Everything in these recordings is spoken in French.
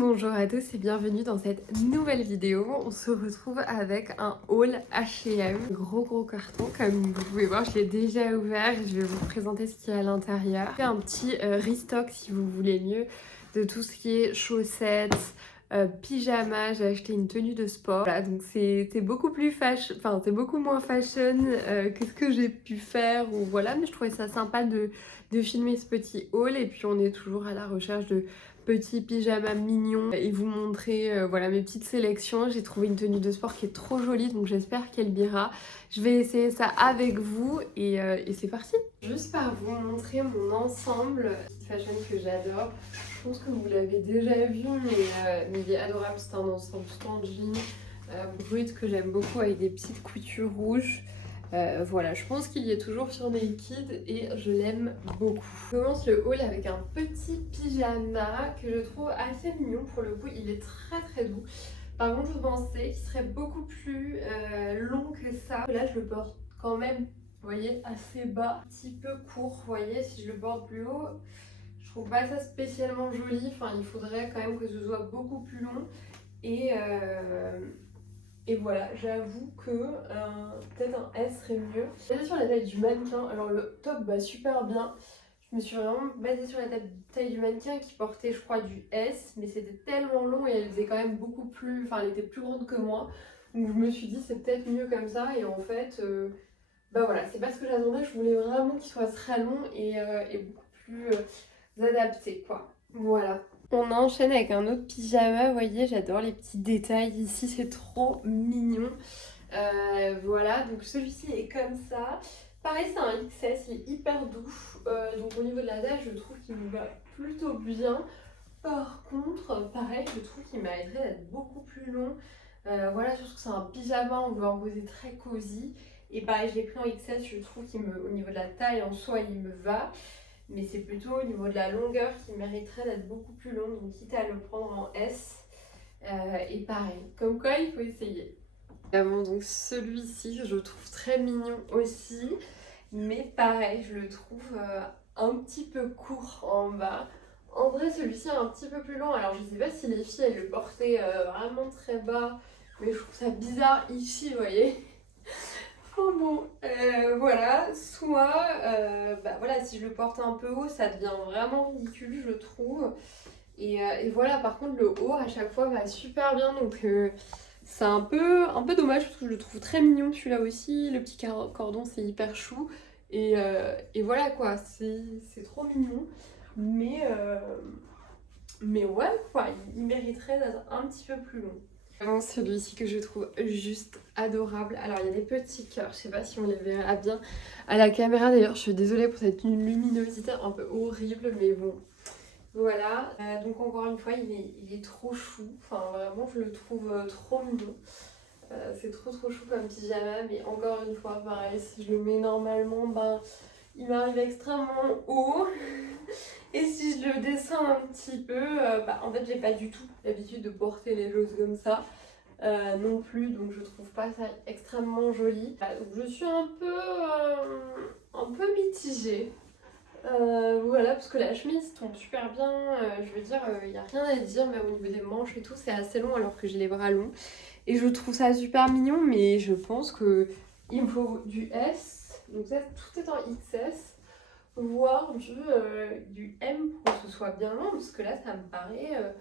Bonjour à tous et bienvenue dans cette nouvelle vidéo. On se retrouve avec un haul H&M, gros carton comme vous pouvez voir, je l'ai déjà ouvert et je vais vous présenter ce qu'il y a à l'intérieur. Un petit restock si vous voulez mieux de tout ce qui est chaussettes, pyjama. J'ai acheté une tenue de sport. Voilà, donc c'est beaucoup plus fashion, enfin c'est beaucoup moins fashion que ce que j'ai pu faire ou voilà, mais je trouvais ça sympa de filmer ce petit haul et puis on est toujours à la recherche de petits pyjamas mignons et vous montrer voilà mes petites sélections. J'ai trouvé une tenue de sport qui est trop jolie donc j'espère qu'elle ira. Je vais essayer ça avec vous et c'est parti. Juste par vous montrer mon ensemble fashion que j'adore. Je pense que vous l'avez déjà vu mais il est adorable. C'est un ensemble en jean brut que j'aime beaucoup avec des petites coutures rouges. Voilà, je pense qu'il y est toujours sur Naked et je l'aime beaucoup. Je commence le haul avec un petit pyjama que je trouve assez mignon pour le coup. Il est très doux. Par contre, je pensais qu'il serait beaucoup plus long que ça. Là, je le porte quand même, vous voyez, assez bas, un petit peu court. Vous voyez, si je le porte plus haut, je trouve pas ça spécialement joli. Enfin, il faudrait quand même que ce soit beaucoup plus long. Et voilà, j'avoue que peut-être un S serait mieux. Basée sur la taille du mannequin, alors le top va super bien. Je me suis vraiment basée sur la taille du mannequin qui portait je crois du S, mais c'était tellement long et elle faisait quand même beaucoup plus, enfin elle était plus grande que moi. Donc je me suis dit c'est peut-être mieux comme ça et en fait, bah voilà, c'est pas ce que j'attendais. Je voulais vraiment qu'il soit très long et beaucoup plus adapté quoi. Voilà. On enchaîne avec un autre pyjama, vous voyez, j'adore les petits détails ici, c'est trop mignon. Voilà, donc celui-ci est comme ça. Pareil, c'est un XS, il est hyper doux. Donc au niveau de la taille, je trouve qu'il me va plutôt bien. Par contre, pareil, je trouve qu'il mériterait d'être beaucoup plus long. Voilà, surtout que c'est un pyjama, on veut en poser très cosy. Et pareil, je l'ai pris en XS, je trouve qu'au niveau de la taille en soi, il me va. Mais c'est plutôt au niveau de la longueur qui mériterait d'être beaucoup plus long, donc quitte à le prendre en S. Et pareil, comme quoi il faut essayer. Donc celui-ci, je le trouve très mignon aussi, mais pareil, je le trouve un petit peu court en bas. En vrai, celui-ci est un petit peu plus long, alors je sais pas si les filles elles le portaient vraiment très bas, mais je trouve ça bizarre ici, vous voyez. Oh bon, voilà, soit, bah voilà, si je le porte un peu haut, ça devient vraiment ridicule, je trouve. Et voilà, par contre, le haut, à chaque fois, va super bien, donc c'est un peu dommage, parce que je le trouve très mignon, celui-là aussi. Le petit cordon, c'est hyper chou. Et voilà, quoi, c'est trop mignon. Mais ouais, quoi, il mériterait d'être un petit peu plus long. Vraiment celui-ci que je trouve juste adorable. Alors il y a des petits cœurs, je sais pas si on les verra bien à la caméra d'ailleurs, je suis désolée pour cette luminosité un peu horrible mais bon. Voilà, donc encore une fois il est trop chou, enfin vraiment je le trouve trop mignon. C'est trop chou comme pyjama mais encore une fois pareil, si je le mets normalement, ben il m'arrive extrêmement haut. Et si je le descends un petit peu, bah, en fait j'ai pas du tout l'habitude de porter les choses comme ça non plus, donc je trouve pas ça extrêmement joli. Donc je suis un peu mitigée. Voilà, parce que la chemise tombe super bien, je veux dire, il n'y a rien à dire, mais au niveau des manches et tout, c'est assez long alors que j'ai les bras longs. Et je trouve ça super mignon, mais je pense que il me faut du S, donc ça, tout est en XS, voire du M pour que ce soit bien long, parce que là, ça me paraît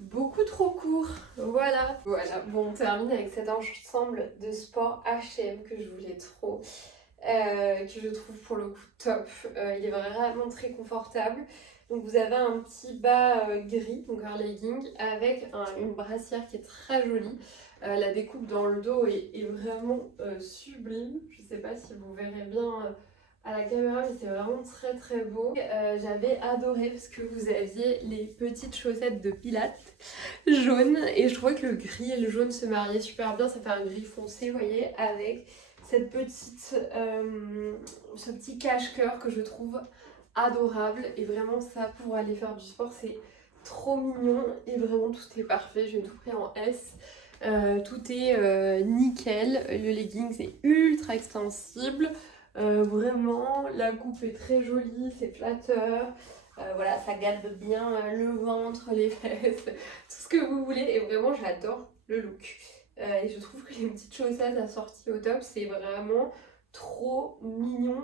beaucoup trop court. Voilà, bon, on termine avec cet ensemble de sport H&M que je voulais trop. Que je trouve pour le coup top. Il est vraiment très confortable. Donc vous avez un petit bas gris, donc un legging, avec une brassière qui est très jolie. La découpe dans le dos est vraiment sublime. Je sais pas si vous verrez bien à la caméra, mais c'est vraiment très beau. J'avais adoré parce que vous aviez les petites chaussettes de pilates jaunes et je trouvais que le gris et le jaune se mariaient super bien. Ça fait un gris foncé, vous voyez, avec cette ce petit cache-cœur que je trouve adorable. Et vraiment ça, pour aller faire du sport, c'est trop mignon et vraiment tout est parfait. J'ai tout pris en S. Tout est nickel. Le legging c'est ultra extensible. Vraiment, la coupe est très jolie, c'est flatteur. Voilà, ça galbe bien le ventre, les fesses, tout ce que vous voulez. Et vraiment, j'adore le look. Et je trouve que les petites chaussettes assorties au top, c'est vraiment trop mignon.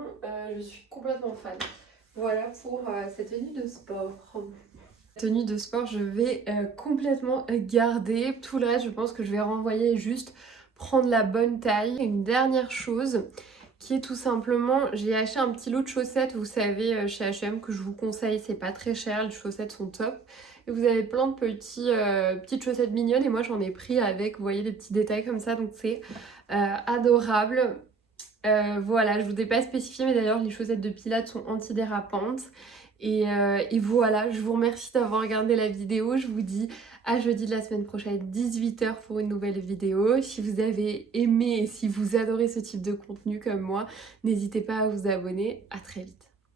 Je suis complètement fan. Voilà pour cette tenue de sport. Tenue de sport, je vais complètement garder. Tout le reste, je pense que je vais renvoyer, juste prendre la bonne taille. Une dernière chose qui est tout simplement, j'ai acheté un petit lot de chaussettes, vous savez, chez H&M, que je vous conseille, c'est pas très cher, les chaussettes sont top. Et vous avez plein de petites chaussettes mignonnes et moi j'en ai pris avec, vous voyez, des petits détails comme ça, donc c'est adorable. Voilà, je vous ai pas spécifié, mais d'ailleurs les chaussettes de Pilates sont antidérapantes. Et voilà, je vous remercie d'avoir regardé la vidéo. Je vous dis à jeudi de la semaine prochaine, 18h pour une nouvelle vidéo. Si vous avez aimé et si vous adorez ce type de contenu comme moi, n'hésitez pas à vous abonner. À très vite.